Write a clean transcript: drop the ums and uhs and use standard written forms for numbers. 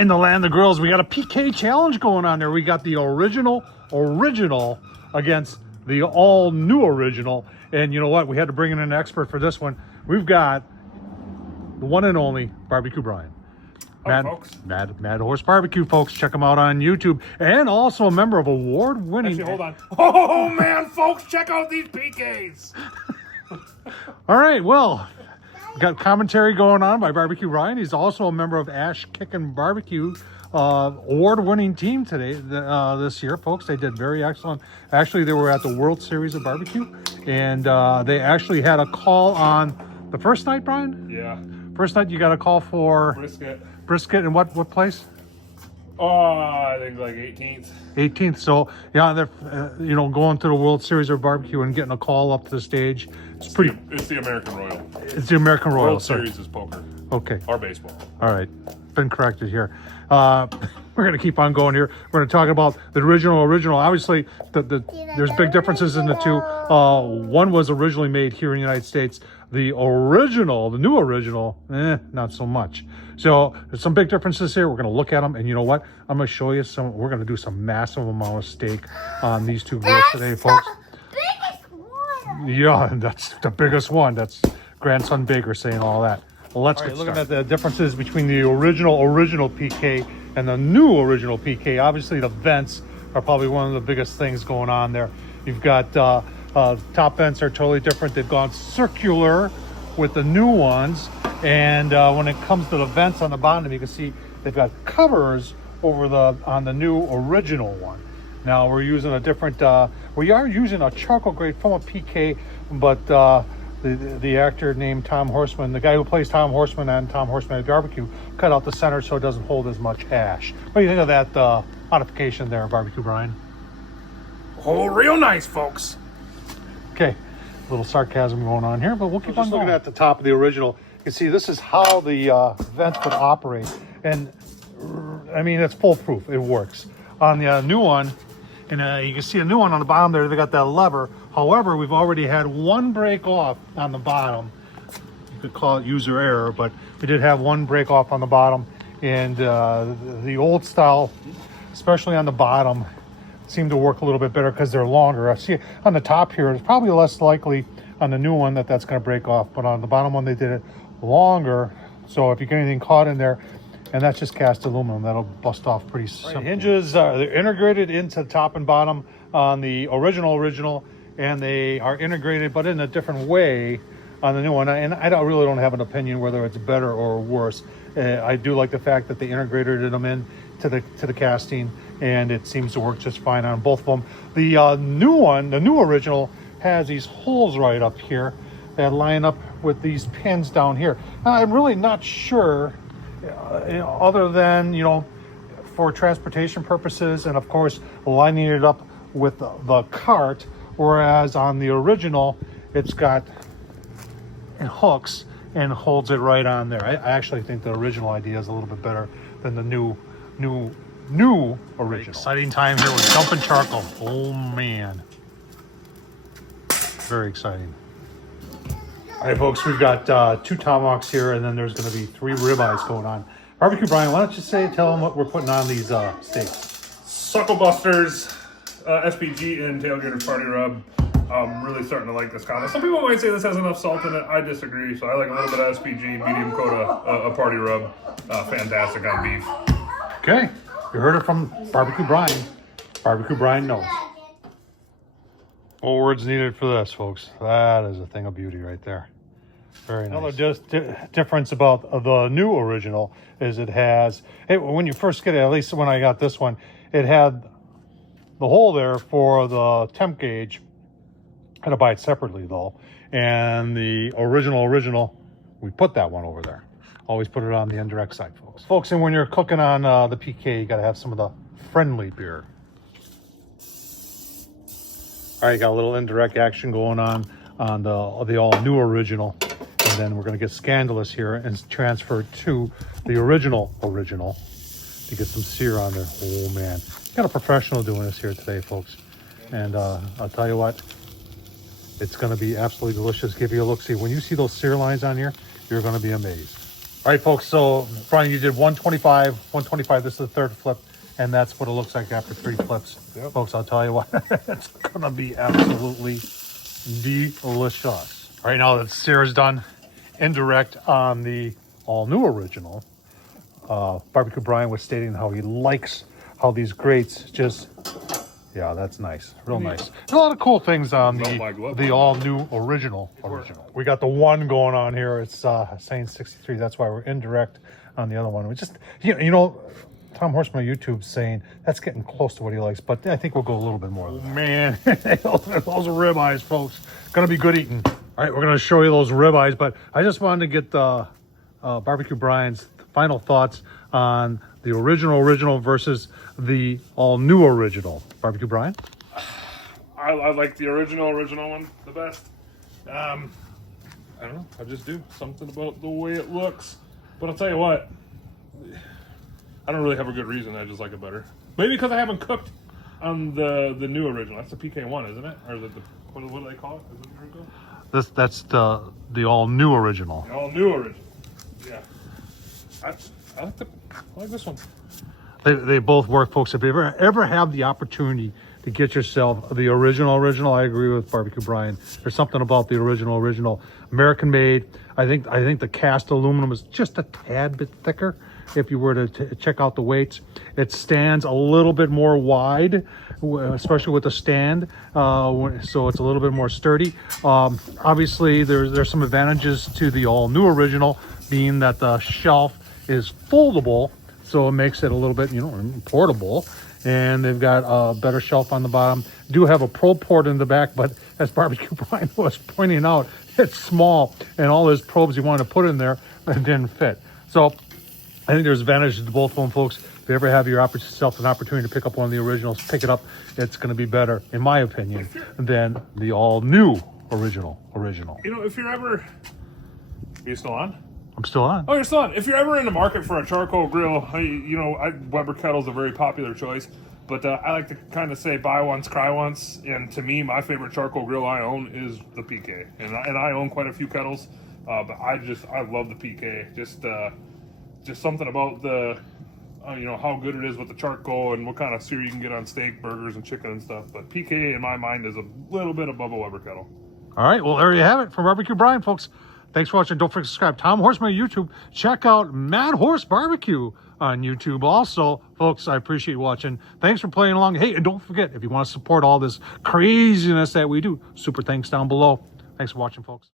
In the land of grills, we got a PK challenge going on there. We got the original against the all new original. And you know what? We had to bring in an expert for this one. We've got the one and only Barbecue Brian. Mad Horse Barbecue, folks. Check him out on YouTube. And also a member of award-winning... Actually, hold on. Oh, man, folks, check out these PKs. All right, well, got commentary going on by Barbecue Brian. He's also a member of Ash Kickin' Barbecue award-winning team today, this year, folks. They did very excellent. Actually, they were at the World Series of Barbecue, and they actually had a call on the first night, Brian? Yeah. First night, you got a call for... Brisket in what place? I think like 18th. 18th. So yeah, they're going to the World Series of Barbecue and getting a call up to the stage. It's pretty. It's the American Royal. It's the American Royal. World Series is poker. Okay. Or baseball. All right. Been corrected here. We're going to keep on going here. We're going to talk about the original. Obviously, there's big differences in the two. One was originally made here in the United States. The new original, not so much. So there's some big differences here. We're going to look at them, and you know what? I'm going to show you some. We're going to do some massive amount of steak on these two grills today, folks. Biggest one. Yeah, that's the biggest one. That's grandson Baker saying all that. Well, let's get looking at the differences between the original PK and the new original PK. Obviously, the vents are probably one of the biggest things going on there. You've got top vents are totally different. They've gone circular with the new ones, and when it comes to the vents on the bottom, you can see they've got covers over on the new original one. Now we're using a different. We are using a charcoal grate from a PK, but the actor named Tom Horseman, the guy who plays Tom Horseman on Tom Horseman at Barbecue, cut out the center so it doesn't hold as much ash. What do you think of that modification there, Barbecue Brian? Oh, real nice, folks. Okay, a little sarcasm going on here, but we'll keep on looking at the top of the original. You can see this is how the vents would operate, and I mean it's foolproof. It works. On the new one, and you can see a new one on the bottom there. They got that lever. However, we've already had one break off on the bottom. You could call it user error, but we did have one break off on the bottom, and the old style, especially on the bottom, seem to work a little bit better because they're longer. I see on the top here, it's probably less likely on the new one that's going to break off, but on the bottom one they did it longer. So if you get anything caught in there, and that's just cast aluminum, that'll bust off pretty simple. Hinges they're integrated into top and bottom on the original, and they are integrated but in a different way on the new one. And I really don't have an opinion whether it's better or worse. I do like the fact that they integrated them in to the casting, and it seems to work just fine on both of them. The new one, the new original, has these holes right up here that line up with these pins down here. Now, I'm really not sure, other than for transportation purposes, and of course lining it up with the cart, whereas on the original it's got hooks and holds it right on there. I actually think the original idea is a little bit better than the new original. Exciting time here with dumping charcoal. Oh man, very exciting. All right, folks, we've got 2 tomahawks here, and then there's going to be 3 ribeyes going on. Barbecue Brian, why don't you tell them what we're putting on these steaks? Suckle Busters, SPG, and tailgater party rub. I'm really starting to like this combo. Some people might say this has enough salt in it. I disagree. So I like a little bit of SPG, medium coat of party rub. Fantastic on beef. Okay, you heard it from Barbecue Brian. Barbecue Brian knows. No words needed for this, folks. That is a thing of beauty right there. Very nice. Another difference about the new original is it has, when you first get it, at least when I got this one, it had the hole there for the temp gauge. I had to buy it separately though. And the original, we put that one over there. Always put it on the indirect side, folks. Folks, and when you're cooking on the PK, you gotta have some of the friendly beer. All right, got a little indirect action going on the all new original. And then we're gonna get scandalous here and transfer to the original to get some sear on there. Oh man, got a professional doing this here today, folks. And I'll tell you what, it's gonna be absolutely delicious. Give you a look. See, when you see those sear lines on here, you're gonna be amazed. All right, folks, so Brian, you did 125, 125. This is the third flip, and that's what it looks like after 3 flips. Yep. Folks, I'll tell you what, it's going to be absolutely delicious. All right, now that Sarah's done indirect on the all-new original, Barbecue Brian was stating how he likes how these grates just, yeah, that's nice, real nice. There's a lot of cool things on the all-new original. We got the one going on here. It's saying 63. That's why we're indirect on the other one. We just, you know, Tom Horseman on YouTube saying that's getting close to what he likes, but I think we'll go a little bit more. Oh, man, those are ribeyes, folks. Gonna be good eating. All right, we're gonna show you those ribeyes, but I just wanted to get the Barbecue Brian's final thoughts on the original versus the all-new original. Barbecue Brian? I like the original one the best. I don't know. I just do. Something about the way it looks. But I'll tell you what. I don't really have a good reason. I just like it better. Maybe because I haven't cooked on the new original. That's the PK1, isn't it? Or what do they call it? Is it That's the all-new original. The all-new original. Yeah. I like this one. They both work, folks. If you ever have the opportunity to get yourself the original, I agree with Barbecue Brian. There's something about the original, American made. I think the cast aluminum is just a tad bit thicker. If you were to check out the weights, it stands a little bit more wide, especially with the stand, so it's a little bit more sturdy. Obviously, there's some advantages to the all-new original, being that the shelf is foldable, so it makes it a little bit, portable. And they've got a better shelf on the bottom. Do have a probe port in the back, but as Barbecue Brian was pointing out, it's small, and all his probes he wanted to put in there didn't fit. So I think there's advantages to both of them, folks. If you ever have yourself an opportunity to pick up one of the originals, pick it up. It's going to be better, in my opinion, than the all-new original. If you're ever... Are you still on? I'm still on. Oh, you're still on. If you're ever in the market for a charcoal grill, Weber kettle's a very popular choice. But I like to kind of say buy once, cry once. And to me, my favorite charcoal grill I own is the PK. And I own quite a few kettles. But I love the PK. Just something about the, how good it is with the charcoal and what kind of sear you can get on steak, burgers, and chicken and stuff. But PK, in my mind, is a little bit above a Weber kettle. All right, well, there you have it from Barbecue Brian, folks. Thanks for watching. Don't forget to subscribe. Tom Horseman on YouTube. Check out Mad Horse Barbecue on YouTube. Also, folks, I appreciate you watching. Thanks for playing along. Hey, and don't forget, if you want to support all this craziness that we do, super thanks down below. Thanks for watching, folks.